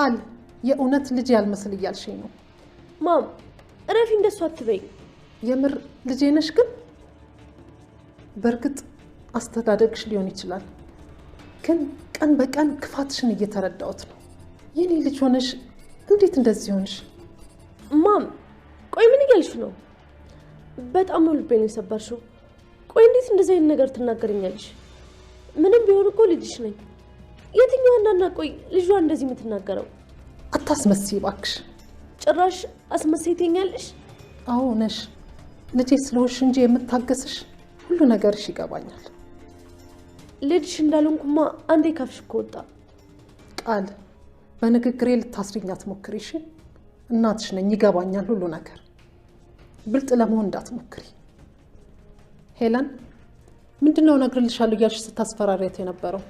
ቃል የእውነት ልጅ ያልመስል እያልሽኝ ነው? ማም እረፊ፣ እንደሱ አትበይ። የምር ልጄ ነሽ ግን? በእርግጥ አስተዳደግሽ ሊሆን ይችላል፣ ግን ቀን በቀን ክፋትሽን እየተረዳሁት ነው። የኔ ልጅ ሆነሽ እንዴት እንደዚህ ሆንሽ? ማም ቆይ ምን እያልሽ ነው? በጣም ነው ልቤን የሰባርሽው። ቆይ እንዴት እንደዚህ አይነት ነገር ትናገረኛለሽ? ምንም ቢሆን እኮ ልጅሽ ነኝ። የትኛው አንዳና ቆይ ልጇ እንደዚህ የምትናገረው? አታስመስይ እባክሽ። ጭራሽ አስመሳይ ትኛለሽ? አዎ ነሽ። ልጄ ስለሆንሽ እንጂ የምታገስሽ ሁሉ ነገርሽ ይገባኛል። ልጅሽ እንዳልሆንኩማ አንዴ ካፍሽ እኮ ወጣ። ቃል በንግግሬ ልታስሪኝ አትሞክሪ እሺ? እናትሽ ነኝ፣ ይገባኛል ሁሉ ነገር። ብልጥ ለመሆን እንዳትሞክሪ። ሄለን ምንድነው እነግርልሻለሁ እያልሽ ስታስፈራሪያት የነበረው?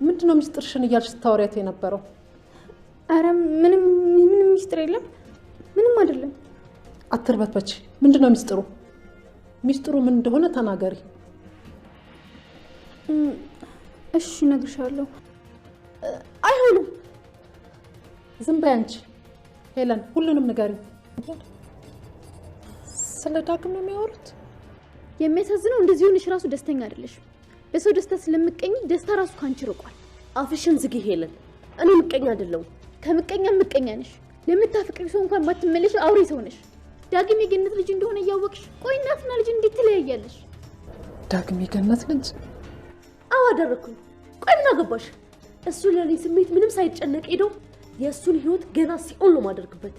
ምንድነው ሚስጥርሽን እያልሽ ስታወሪያት የነበረው? አረ ምንም ሚስጥር የለም፣ ምንም አይደለም። አትርበትበች። ምንድነው ሚስጥሩ? ሚስጥሩ ምን እንደሆነ ተናገሪ። እሺ እነግርሻለሁ። አይሆንም። ዝም በይ አንቺ። ሄለን ሁሉንም ንገሪ። ስለ ዳግም ነው የሚያወሩት? የሚያሳዝነው እንደዚህ ሆነሽ ራሱ ደስተኛ አይደለሽም። በሰው ደስታ ስለምቀኝ ደስታ ራሱ ካንቺ ርቋል። አፍሽን ዝጊ ሄለን። እኔ ምቀኛ አይደለሁም። ከምቀኛ ምቀኛ ነሽ። ለምታፈቅሪው ሰው እንኳን ማትመለሽ አውሬ ሰው ነሽ። ዳግም የገነት ልጅ እንደሆነ እያወቅሽ ቆይ እናትና ልጅ እንዴት ትለያያለሽ? ዳግም የገነት ልጅ? አዎ አደረኩኝ። ቆይ ምን አገባሽ? እሱ ለኔ ስሜት ምንም ሳይጨነቅ ሄዶ የእሱን ህይወት ገና ሲኦል ነው ማደርግበት።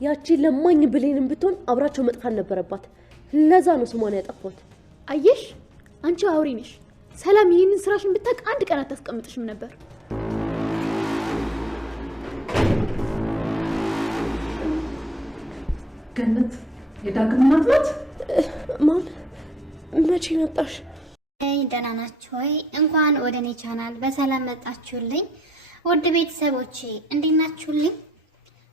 ያቺ ለማኝ ብሌንም ብትሆን አብራቸው መጥፋት ነበረባት። ለዛ ነው ስሟን ያጠፋሁት። አየሽ አንቺ አውሬ ነሽ። ሰላም ይሄንን ስራሽን ብታውቅ አንድ ቀን አታስቀምጥሽም ነበር። ገነት የዳግም እናት ናት? ማን? መቼ መጣሽ? ደህና ናችሁ ወይ? እንኳን ወደ እኔ ቻናል በሰላም መጣችሁልኝ። ውድ ቤተሰቦቼ እንዴት ናችሁልኝ?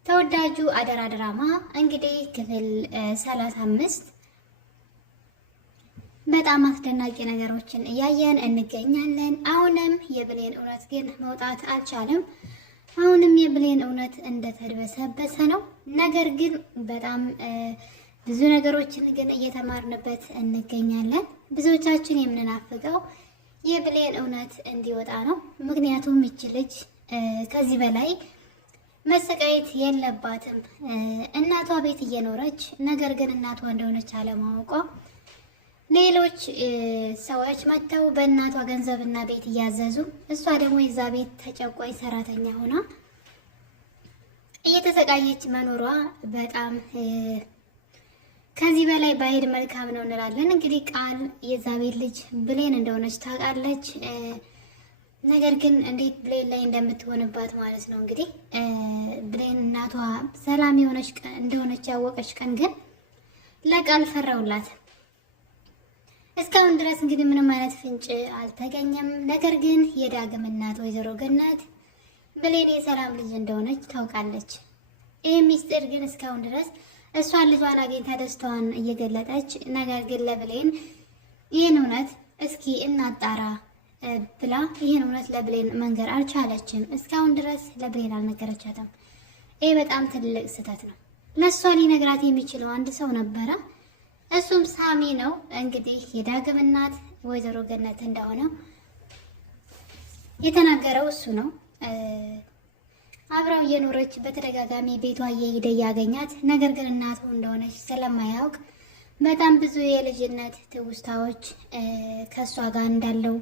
ተወዳጁ አደራ ድራማ እንግዲህ ክፍል 35 በጣም አስደናቂ ነገሮችን እያየን እንገኛለን። አሁንም የብሌን እውነት ግን መውጣት አልቻለም። አሁንም የብሌን እውነት እንደተደበሰበሰ ነው። ነገር ግን በጣም ብዙ ነገሮችን ግን እየተማርንበት እንገኛለን። ብዙዎቻችን የምንናፍቀው የብሌን እውነት እንዲወጣ ነው። ምክንያቱም ይች ልጅ ከዚህ በላይ መሰቃየት የለባትም። እናቷ ቤት እየኖረች ነገር ግን እናቷ እንደሆነች አለማወቋ ሌሎች ሰዎች መጥተው በእናቷ ገንዘብና ቤት እያዘዙ እሷ ደግሞ የዛ ቤት ተጨቋይ ሰራተኛ ሆና እየተሰቃየች መኖሯ በጣም ከዚህ በላይ ባይሄድ መልካም ነው እንላለን። እንግዲህ ቃል የዛ ቤት ልጅ ብሌን እንደሆነች ታውቃለች። ነገር ግን እንዴት ብሌን ላይ እንደምትሆንባት ማለት ነው። እንግዲህ ብሌን እናቷ ሰላም እንደሆነች ያወቀች ቀን ግን ለቃል ፈራውላት። እስካሁን ድረስ እንግዲህ ምንም አይነት ፍንጭ አልተገኘም። ነገር ግን የዳግም እናት ወይዘሮ ገነት ብሌን የሰላም ልጅ እንደሆነች ታውቃለች። ይህ ሚስጥር ግን እስካሁን ድረስ እሷን ልጇን አግኝታ ደስታዋን እየገለጠች ነገር ግን ለብሌን ይህን እውነት እስኪ እናጣራ ብላ ይህን እውነት ለብሌን መንገር አልቻለችም። እስካሁን ድረስ ለብሌን አልነገረቻትም። ይህ በጣም ትልቅ ስህተት ነው። ለእሷ ሊነግራት የሚችለው አንድ ሰው ነበረ፣ እሱም ሳሚ ነው። እንግዲህ የዳግም እናት ወይዘሮ ገነት እንደሆነ የተናገረው እሱ ነው። አብራው እየኖረች በተደጋጋሚ ቤቷ እየሄደ ያገኛት፣ ነገር ግን እናቱ እንደሆነች ስለማያውቅ በጣም ብዙ የልጅነት ትውስታዎች ከሷ ጋር እንዳለው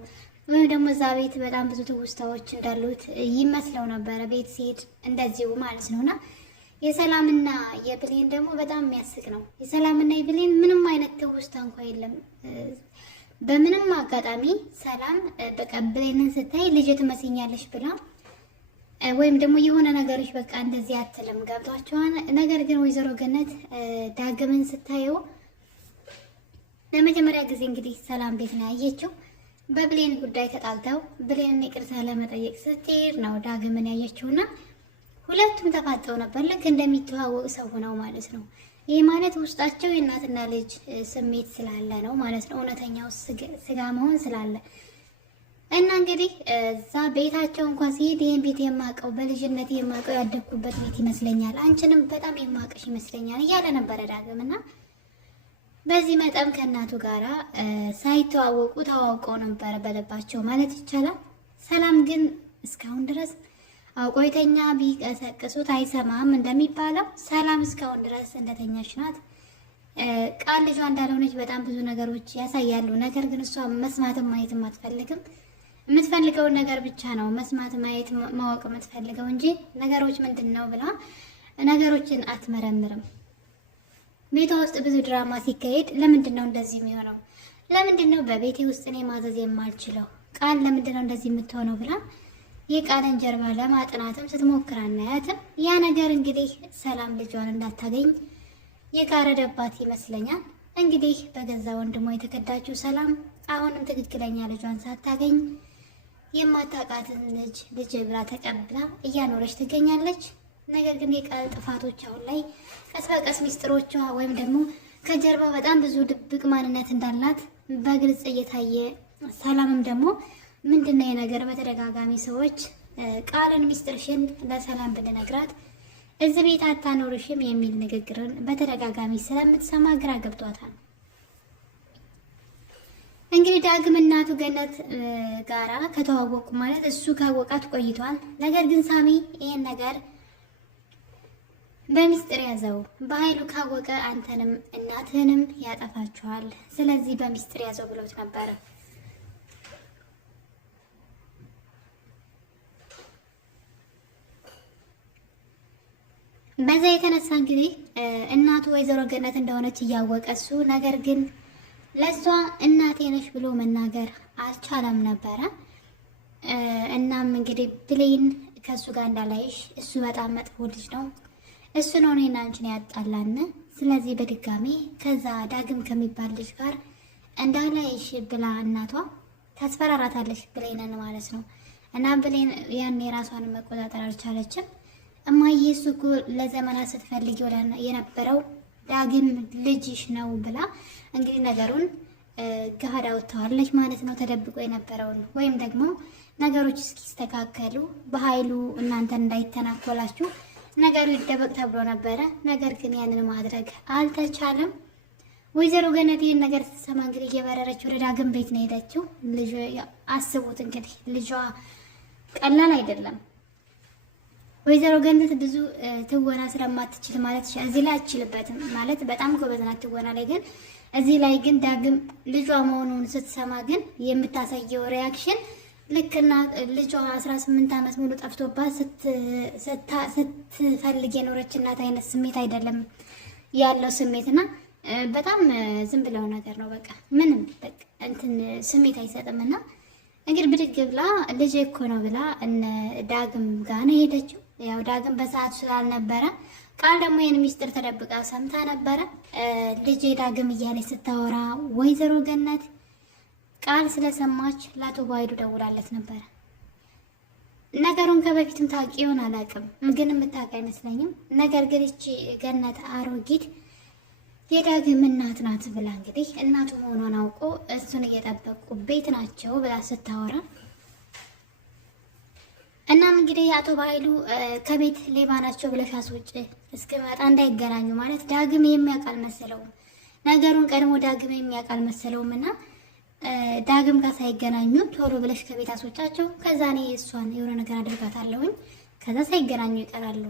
ወይም ደግሞ እዛ ቤት በጣም ብዙ ትውስታዎች እንዳሉት ይመስለው ነበረ። ቤት ሲሄድ እንደዚሁ ማለት ነውና የሰላምና የብሌን ደግሞ በጣም የሚያስቅ ነው። የሰላምና የብሌን ምንም አይነት ትውስታ እንኳን የለም። በምንም አጋጣሚ ሰላም በቃ ብሌንን ስታይ ልጅ ትመስኛለሽ ብላ ወይም ደግሞ የሆነ ነገሮች በቃ እንደዚህ አትልም። ገብቷቸዋል። ነገር ግን ወይዘሮ ገነት ዳግምን ስታየው ለመጀመሪያ ጊዜ እንግዲህ ሰላም ቤት ነው ያየችው። በብሌን ጉዳይ ተጣልተው ብሌንን ይቅርታ ለመጠየቅ ስትሄድ ነው ዳግምን ያየችውና ሁለቱም ተፋጠው ነበር፣ ልክ እንደሚተዋወቅ ሰው ሆነው ማለት ነው። ይህ ማለት ውስጣቸው የእናትና ልጅ ስሜት ስላለ ነው ማለት ነው። እውነተኛው ስጋ መሆን ስላለ እና እንግዲህ እዛ ቤታቸው እንኳን ሲሄድ ይሄን ቤት የማውቀው በልጅነት የማውቀው ያደግኩበት ቤት ይመስለኛል፣ አንቺንም በጣም የማውቅሽ ይመስለኛል እያለ ነበረ ዳግም። እና በዚህ መጠን ከእናቱ ጋራ ሳይተዋወቁ ተዋውቀው ነበረ በልባቸው ማለት ይቻላል። ሰላም ግን እስካሁን ድረስ አውቆ የተኛ ቢቀሰቅሱት አይሰማም እንደሚባለው ሰላም እስካሁን ድረስ እንደተኛች ናት። ቃል ልጇ እንዳልሆነች በጣም ብዙ ነገሮች ያሳያሉ። ነገር ግን እሷ መስማትም ማየትም አትፈልግም። የምትፈልገውን ነገር ብቻ ነው መስማት፣ ማየት፣ ማወቅ የምትፈልገው እንጂ ነገሮች ምንድን ነው ብላ ነገሮችን አትመረምርም። ቤቷ ውስጥ ብዙ ድራማ ሲካሄድ ለምንድን ነው እንደዚህ የሚሆነው? ለምንድን ነው በቤቴ ውስጥ እኔ ማዘዝ የማልችለው? ቃል ለምንድን ነው እንደዚህ የምትሆነው ብላ የቃልን ጀርባ ለማጥናትም ስትሞክር አናያትም። ያ ነገር እንግዲህ ሰላም ልጇን እንዳታገኝ የጋረደባት ይመስለኛል። እንግዲህ በገዛ ወንድሟ የተከዳችው ሰላም አሁንም ትክክለኛ ልጇን ሳታገኝ የማታውቃትን ልጅ ብላ ተቀብላ እያኖረች ትገኛለች። ነገር ግን የቃል ጥፋቶች አሁን ላይ ቀስ በቀስ ሚስጥሮቿ ወይም ደግሞ ከጀርባ በጣም ብዙ ድብቅ ማንነት እንዳላት በግልጽ እየታየ ሰላምም ደግሞ ምንድነው የነገር በተደጋጋሚ ሰዎች ቃልን ሚስጥርሽን ለሰላም ብንነግራት እዚህ ቤት አታኖርሽም የሚል ንግግርን በተደጋጋሚ ስለምትሰማ ግራ ገብቷታል። እንግዲህ ዳግም እናቱ ገነት ጋራ ከተዋወቁ ማለት እሱ ካወቃት ቆይቷል። ነገር ግን ሳሚ ይሄን ነገር በሚስጥር ያዘው። በኃይሉ ካወቀ አንተንም እናትህንም ያጠፋችኋል፣ ስለዚህ በሚስጥር ያዘው ብሎት ነበረ። በዛ የተነሳ እንግዲህ እናቱ ወይዘሮ ገነት እንደሆነች እያወቀ እሱ ነገር ግን ለሷ እናቴ ነሽ ብሎ መናገር አልቻለም ነበረ። እናም እንግዲህ ብሌን ከሱ ጋር እንዳላይሽ፣ እሱ በጣም መጥፎ ልጅ ነው፣ እሱ ነው እኔና አንቺን ያጣላን፣ ስለዚህ በድጋሚ ከዛ ዳግም ከሚባል ልጅ ጋር እንዳላይሽ ብላ እናቷ ታስፈራራታለች ብሌንን ማለት ነው። እና ብሌን ያን የራሷን መቆጣጠር አልቻለችም። እማዬ እሱ እኮ ለዘመናት ስትፈልግ የነበረው ዳግም ልጅሽ ነው ብላ እንግዲህ ነገሩን ገሃድ አውጥተዋለች ማለት ነው። ተደብቆ የነበረውን ወይም ደግሞ ነገሮች እስኪስተካከሉ በኃይሉ እናንተን እንዳይተናኮላችሁ ነገሩ ይደበቅ ተብሎ ነበረ። ነገር ግን ያንን ማድረግ አልተቻለም። ወይዘሮ ገነት ይህን ነገር ስትሰማ እንግዲህ እየበረረች ወደ ዳግም ቤት ነው ሄደችው። ልጅ አስቡት እንግዲህ ልጇ ቀላል አይደለም። ወይዘሮ ገነት ብዙ ትወና ስለማትችል ማለት እዚህ ላይ አትችልበትም ማለት በጣም ጎበዝ ናት ትወና ላይ። ግን እዚህ ላይ ግን ዳግም ልጇ መሆኑን ስትሰማ ግን የምታሳየው ሪያክሽን ልክና ልጇ 18 ዓመት ሙሉ ጠፍቶባት ስትፈልግ የኖረች እናት አይነት ስሜት አይደለም ያለው ስሜትና በጣም ዝም ብለው ነገር ነው። በቃ ምንም በቃ እንትን ስሜት አይሰጥምና እንግዲህ ብድግ ብላ ልጄ እኮ ነው ብላ እነ ዳግም ጋር ነው ሄደችው። ያው ዳግም በሰዓቱ ስላልነበረ ቃል ደግሞ ይህን ሚስጥር ተደብቃ ሰምታ ነበረ። ልጄ ዳግም እያለች ስታወራ ወይዘሮ ገነት ቃል ስለሰማች ለአቶ ባይዱ ደውላለት ነበረ። ነገሩን ከበፊትም ታውቂ ይሆን አላውቅም፣ ግን የምታውቅ አይመስለኝም። ነገር ግን እቺ ገነት አሮጊት የዳግም እናት ናት ብላ እንግዲህ እናቱ መሆኗን አውቆ እሱን እየጠበቁ ቤት ናቸው ብላ ስታወራ እናም እንግዲህ አቶ ባይሉ ከቤት ሌባ ናቸው ብለሽ አስወጪ እስከመጣ እንዳይገናኙ ማለት ዳግም የሚያውቅ አልመሰለውም። ነገሩን ቀድሞ ዳግም የሚያውቅ አልመሰለውም እና ዳግም ጋር ሳይገናኙ ቶሎ ብለሽ ከቤት አስወጫቸው፣ ከዛ እኔ እሷን የሆነ ነገር አድርጋታለሁኝ፣ ከዛ ሳይገናኙ ይቀራሉ።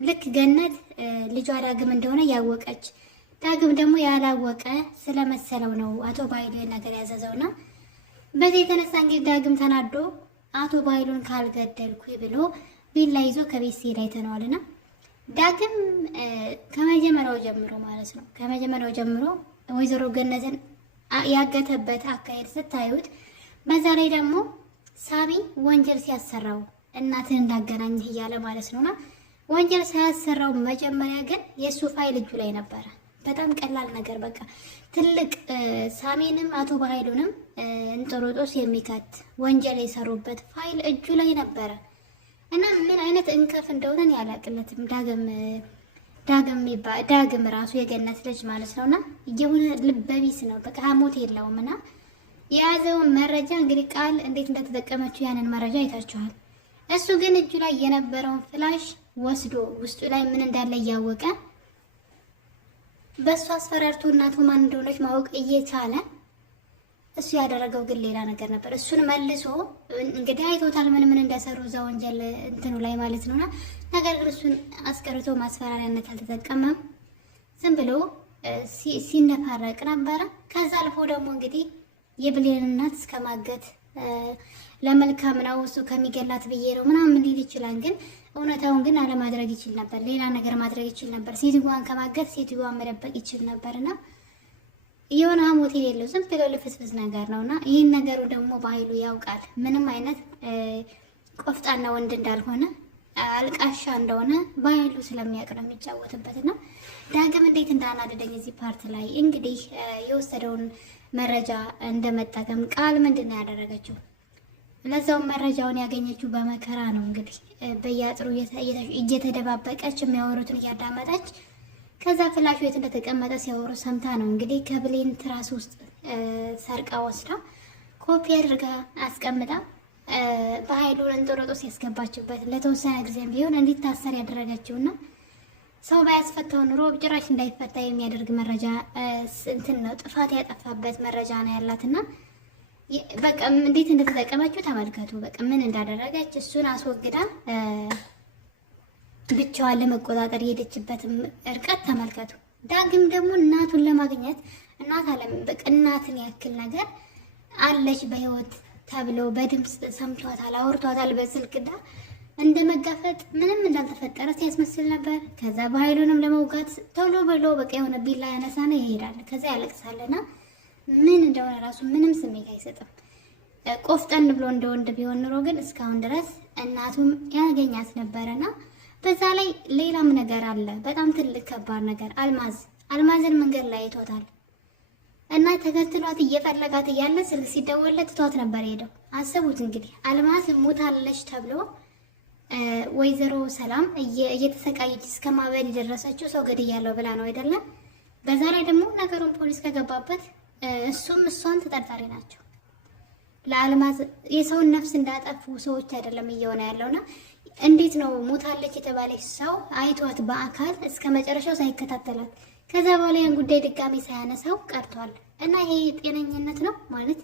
ልክ ገነት ልጇ ዳግም እንደሆነ ያወቀች ዳግም ደግሞ ያላወቀ ስለመሰለው ነው አቶ ባይሉ ነገር ያዘዘውና በዚህ የተነሳ እንግዲህ ዳግም ተናዶ አቶ ባይሉን ካልገደልኩ ብሎ ቢላ ይዞ ከቤት ሲሄድ አይተነዋልና ዳግም ከመጀመሪያው ጀምሮ ማለት ነው ከመጀመሪያው ጀምሮ ወይዘሮ ገነትን ያገተበት አካሄድ ስታዩት፣ በዛ ላይ ደግሞ ሳሚ ወንጀል ሲያሰራው እናትን እንዳገናኝህ እያለ ማለት ነውና ወንጀል ሳያሰራው መጀመሪያ ግን የሱ ፋይል እጁ ላይ ነበረ። በጣም ቀላል ነገር በቃ ትልቅ ሳሚንም አቶ ባይሉንም እንጦሮጦስ የሚከት ወንጀል የሰሩበት ፋይል እጁ ላይ ነበረ እና ምን አይነት እንከፍ እንደሆነ ያላቅለትም ዳግም ራሱ የገነት ልጅ ማለት ነውና የሆነ ልበቢስ ነው። በቃ ሞት የለውም እና የያዘውን መረጃ እንግዲህ ቃል እንዴት እንደተጠቀመችው ያንን መረጃ አይታችኋል። እሱ ግን እጁ ላይ የነበረውን ፍላሽ ወስዶ ውስጡ ላይ ምን እንዳለ እያወቀ በእሱ አስፈራርቶ እናቱ ማን እንደሆነች ማወቅ እየቻለ እሱ ያደረገው ግን ሌላ ነገር ነበር። እሱን መልሶ እንግዲህ አይቶታል ምን ምን እንደሰሩ እዛ ወንጀል እንትኑ ላይ ማለት ነውና፣ ነገር ግን እሱን አስቀርቶ ማስፈራሪያነት አልተጠቀመም። ዝም ብሎ ሲነፋረቅ ነበረ። ከዛ አልፎ ደግሞ እንግዲህ የብሌን እናት እስከ ማገት ለመልካም ነው እሱ ከሚገላት ብዬ ነው ምናምን ሊል ይችላል። ግን እውነታውን ግን አለማድረግ ይችል ነበር። ሌላ ነገር ማድረግ ይችል ነበር። ሴትዮዋን ከማገት ሴትዮዋን መደበቅ ይችል ነበርና የሆነ ሐሞት የሌለው ዝም ብሎ ልፍስፍስ ነገር ነውና ይህን ነገሩ ደግሞ በኃይሉ ያውቃል። ምንም አይነት ቆፍጣና ወንድ እንዳልሆነ አልቃሻ እንደሆነ በኃይሉ ስለሚያውቅ ነው የሚጫወትበትና ዳግም እንዴት እንዳናደደኝ እዚህ ፓርት ላይ እንግዲህ የወሰደውን መረጃ እንደመጠቀም ቃል ምንድን ነው ያደረገችው? ለዛውም መረጃውን ያገኘችው በመከራ ነው። እንግዲህ በየአጥሩ እየተደባበቀች የሚያወሩትን እያዳመጠች ከዛ ፍላሹ የት እንደተቀመጠ ሲያወሩ ሰምታ ነው እንግዲህ ከብሌን ትራስ ውስጥ ሰርቃ ወስዳ ኮፒ አድርጋ አስቀምጣ በኃይሉ እንጦሮጦስ ያስገባችበት ለተወሰነ ጊዜም ቢሆን እንዲታሰር ያደረገችውና ሰው ባያስፈታው ኑሮ ጭራሽ እንዳይፈታ የሚያደርግ መረጃ እንትን ነው፣ ጥፋት ያጠፋበት መረጃ ነው ያላትና በቃ እንዴት እንደተጠቀመችው ተመልከቱ። በቃ ምን እንዳደረገች እሱን አስወግዳ ብቻዋን ለመቆጣጠር የሄደችበት እርቀት ተመልከቱ። ዳግም ደግሞ እናቱን ለማግኘት እናት አለም በቃ እናትን ያክል ነገር አለች በህይወት ተብሎ በድምፅ ሰምቷታል፣ አውርቷታል በስልክና እንደ መጋፈጥ ምንም እንዳልተፈጠረ ሲያስመስል ነበር። ከዛ በኃይሉንም ለመውጋት ቶሎ ብሎ በቃ የሆነ ቢላ ያነሳና ይሄዳል። ከዛ ያለቅሳልና ምን እንደሆነ ራሱ ምንም ስሜት አይሰጥም። ቆፍጠን ብሎ እንደ ወንድ ቢሆን ኑሮ ግን እስካሁን ድረስ እናቱም ያገኛት ነበረና በዛ ላይ ሌላም ነገር አለ። በጣም ትልቅ ከባድ ነገር አልማዝን መንገድ ላይ አይቷታል እና ተከትሏት እየፈለጋት እያለ ስልክ ሲደወልለት ትቷት ነበር ሄደው። አስቡት እንግዲህ አልማዝ ሞታለች ተብሎ ወይዘሮ ሰላም እየተሰቃየች እስከ ማበድ የደረሰችው ሰው ገድያለሁ ብላ ነው አይደለም። በዛ ላይ ደግሞ ነገሩን ፖሊስ ከገባበት እሱም እሷን ተጠርጣሪ ናቸው። ለአልማዝ የሰውን ነፍስ እንዳጠፉ ሰዎች አይደለም እየሆነ ያለውና እንዴት ነው ሞታለች የተባለች ሰው አይቷት በአካል እስከ መጨረሻው ሳይከታተላት ከዛ በኋላ ያን ጉዳይ ድጋሚ ሳያነሳው ቀርቷል። እና ይሄ ጤነኝነት ነው ማለት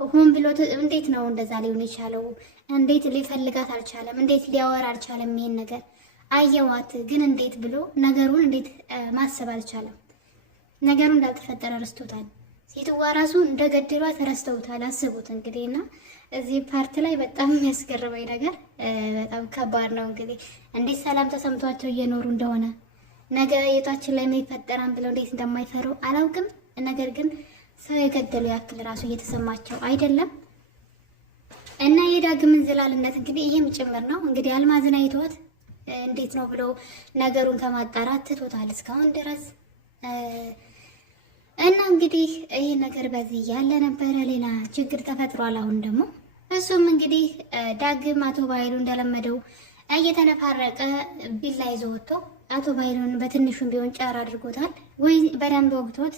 ሆን ብሎ እንዴት ነው እንደዛ ሊሆን የቻለው? እንዴት ሊፈልጋት አልቻለም? እንዴት ሊያወራ አልቻለም? ይሄን ነገር አየዋት ግን እንዴት ብሎ ነገሩን እንዴት ማሰብ አልቻለም? ነገሩ እንዳልተፈጠረ ረስቶታል። ሴትዋ ራሱ እንደገደሏት ረስተውታል። አስቡት እንግዲህ እና እዚህ ፓርት ላይ በጣም የሚያስገርመኝ ነገር በጣም ከባድ ነው። እንግዲህ እንዴት ሰላም ተሰምቷቸው እየኖሩ እንደሆነ ነገ የቷችን ላይ ምን ይፈጠራል ብለው እንዴት እንደማይፈሩ አላውቅም። ነገር ግን ሰው የገደሉ ያክል ራሱ እየተሰማቸው አይደለም። እና የዳግምን ዝላልነት እንግዲህ ይሄም ጭምር ነው። እንግዲህ አልማዝን አይቷት እንዴት ነው ብሎ ነገሩን ከማጣራት ትቶታል እስካሁን ድረስ። እና እንግዲህ ይሄ ነገር በዚህ ያለ ነበረ። ሌላ ችግር ተፈጥሯል። አሁን ደግሞ እሱም እንግዲህ ዳግም አቶ ባይሉ እንደለመደው እየተነፋረቀ ቢላ ይዞ ወጥቶ አቶ ባይሉን በትንሹም ቢሆን ጫር አድርጎታል ወይ በደንብ ወግቶት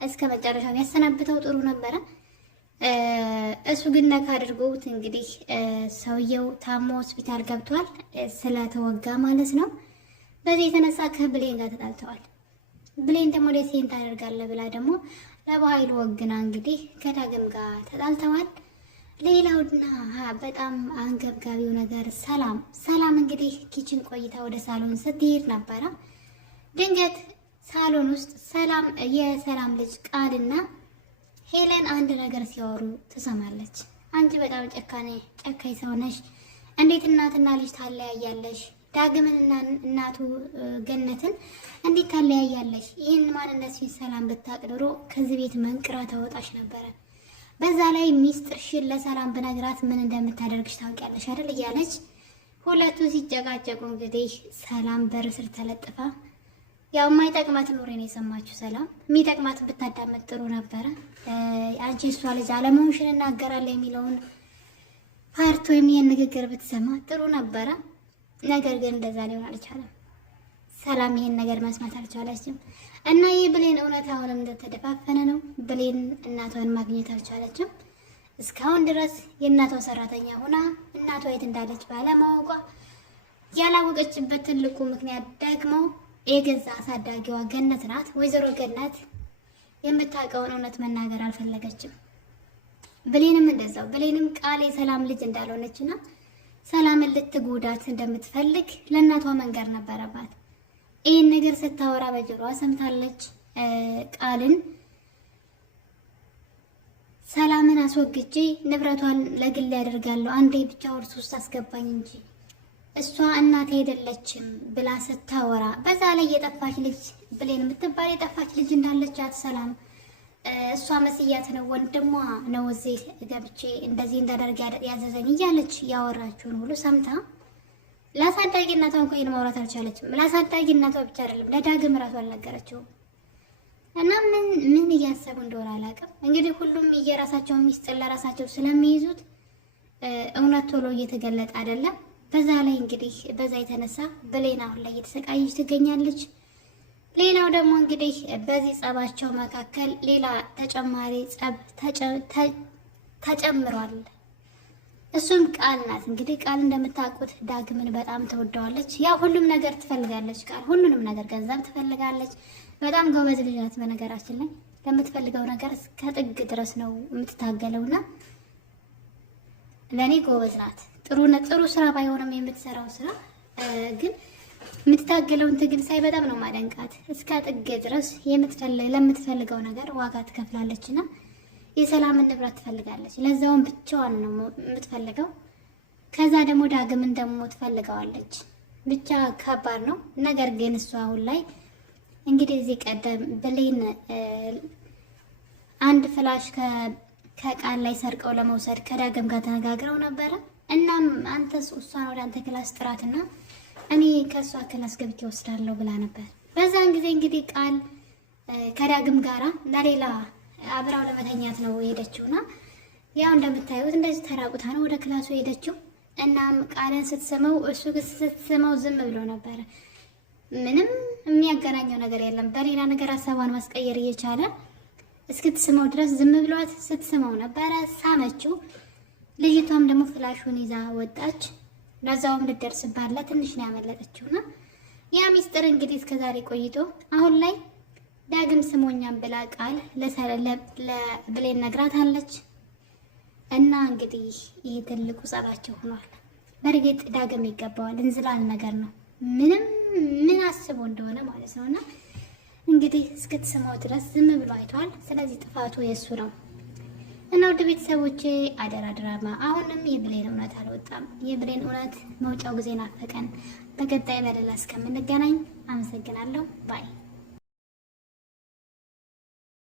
እስከ መጨረሻው ያሰናብተው ጥሩ ነበረ። እሱ ግን ነካ አድርጎት እንግዲህ ሰውየው ታሞ ሆስፒታል ገብቷል ስለተወጋ ማለት ነው። በዚህ የተነሳ ከብሌን ጋር ተጣልተዋል። ብሌን ደግሞ ደሴን ታደርጋለህ ብላ ደግሞ ለባይሉ ወግና እንግዲህ ከዳግም ጋር ተጣልተዋል። ሌላውና በጣም አንገብጋቢው ነገር ሰላም እንግዲህ ኪችን ቆይታ ወደ ሳሎን ስትሄድ ነበረ። ድንገት ሳሎን ውስጥ የሰላም ልጅ ቃልና ሄለን አንድ ነገር ሲያወሩ ትሰማለች። አንቺ በጣም ጨካኝ ሰው ነሽ፣ እንዴት እናትና ልጅ ታለያያለሽ? ዳግምንና እናቱ ገነትን እንዴት ታለያያለሽ? ይህን ማንነት ሰላም ብታውቅ ኖሮ ከዚህ ቤት መንቅራ ታወጣሽ ነበረ። በዛ ላይ ሚስጥርሽን ለሰላም ብነግራት ምን እንደምታደርግሽ ታውቂያለሽ አይደል? እያለች ሁለቱ ሲጨቃጨቁ እንግዲህ ሰላም በር ስር ተለጥፋ ያው የማይጠቅማት ኖሬ ነው የሰማችሁ። ሰላም የሚጠቅማት ብታዳመጥ ጥሩ ነበረ። አንቺ እሷ ልጅ አለመሆንሽን እናገራለሁ የሚለውን ፓርት ወይም ይህን ንግግር ብትሰማ ጥሩ ነበረ። ነገር ግን እንደዛ ሊሆን አልቻለም። ሰላም ይሄን ነገር መስማት አልቻለችም እና ይህ ብሌን እውነት አሁንም እንደተደፋፈነ ነው። ብሌን እናቷን ማግኘት አልቻለችም። እስካሁን ድረስ የእናቷ ሰራተኛ ሆና እናቷ የት እንዳለች ባለማወቋ ያላወቀችበት ትልቁ ምክንያት ደግሞ የገዛ አሳዳጊዋ ገነት ናት። ወይዘሮ ገነት የምታውቀውን እውነት መናገር አልፈለገችም። ብሌንም እንደዛው። ብሌንም ቃል የሰላም ልጅ እንዳልሆነችና ሰላምን ልትጎዳት እንደምትፈልግ ለእናቷ መንገር ነበረባት። ይህን ነገር ስታወራ በጆሮዋ ሰምታለች። ቃልን ሰላምን አስወግጄ ንብረቷን ለግል ያደርጋለሁ፣ አንዴ ብቻ ውርስ ውስጥ አስገባኝ እንጂ እሷ እናቴ አይደለችም ብላ ስታወራ፣ በዛ ላይ የጠፋች ልጅ ብሌን የምትባል የጠፋች ልጅ እንዳለቻት ሰላም እሷ መስያት ነው ወንድሟ ነው እዚህ ገብቼ እንደዚህ እንዳደርግ ያዘዘኝ እያለች ያወራችውን ሁሉ ሰምታ ለአሳዳጊ እናቷ እንኳን ይሄን ማውራት አልቻለችም። ለአሳዳጊ እናቷ ብቻ አይደለም ለዳግም እራሱ አልነገረችውም። እና ምን እያሰቡ እንደሆነ አላውቅም። እንግዲህ ሁሉም የራሳቸውን ሚስጥር ለራሳቸው ስለሚይዙት እውነት ቶሎ እየተገለጠ አይደለም። በዛ ላይ እንግዲህ በዛ የተነሳ ብሌን አሁን ላይ እየተሰቃየች ትገኛለች። ሌላው ደግሞ እንግዲህ በዚህ ጸባቸው መካከል ሌላ ተጨማሪ ጸብ ተጨምሯል። እሱም ቃል ናት። እንግዲህ ቃል እንደምታውቁት ዳግምን በጣም ትወደዋለች። ያው ሁሉም ነገር ትፈልጋለች። ቃል ሁሉንም ነገር ገንዘብ ትፈልጋለች። በጣም ጎበዝ ልጅ ናት። በነገራችን ላይ ለምትፈልገው ነገር እስከ ጥግ ድረስ ነው የምትታገለውና ለኔ ጎበዝ ናት። ጥሩ ስራ ባይሆንም የምትሰራው ስራ ግን የምትታገለውን ትግል ሳይ በጣም ነው ማደንቃት። እስከ ጥግ ድረስ ለምትፈልገው ነገር ዋጋ ትከፍላለችና የሰላምን ንብረት ትፈልጋለች። ለዛውን ብቻዋን ነው የምትፈልገው። ከዛ ደግሞ ዳግምን ደግሞ ትፈልገዋለች። ብቻ ከባድ ነው። ነገር ግን እሷ አሁን ላይ እንግዲህ እዚህ ቀደም ብሌን አንድ ፍላሽ ከቃል ላይ ሰርቀው ለመውሰድ ከዳግም ጋር ተነጋግረው ነበረ። እናም አንተስ እሷን ወደ አንተ ክላስ ጥራትና እኔ ከእሷ ክላስ ገብቼ ወስዳለሁ ብላ ነበር። በዛን ጊዜ እንግዲህ ቃል ከዳግም ጋራ ለሌላ አብራው ለመተኛት ነው የሄደችውና ያው እንደምታዩት እንደዚህ ተራቁታ ነው ወደ ክላሱ የሄደችው። እናም ቃልን ስትስመው እሱ ስትስመው ዝም ብሎ ነበረ። ምንም የሚያገናኘው ነገር የለም። በሌላ ነገር ሀሳቧን ማስቀየር እየቻለ እስክትስመው ድረስ ዝም ብሏት ስትስመው ነበረ። ሳመችው። ልጅቷም ደግሞ ፍላሹን ይዛ ወጣች። ለዛውም ልደርስባት ለትንሽ ነው ያመለጠችውና ያ ሚስጥር እንግዲህ እስከዛሬ ቆይቶ አሁን ላይ ዳግም ስሞኛም ብላ ቃል ለብሌን ነግራታለች። እና እንግዲህ ይሄ ትልቁ ጸባቸው ሆኗል። በእርግጥ ዳግም ይገባዋል። እንዝላል ነገር ነው። ምን አስቦ እንደሆነ ማለት ነውና እንግዲህ እስክትስማው ድረስ ዝም ብሎ አይቷል። ስለዚህ ጥፋቱ የሱ ነው። እና ውድ ቤተሰቦቼ አደራ ድራማ አሁንም የብሌን እውነት አልወጣም። የብሌን እውነት መውጫው ጊዜ ናፈቀን። በቀጣይ በሌላ እስከምንገናኝ አመሰግናለሁ። ባይ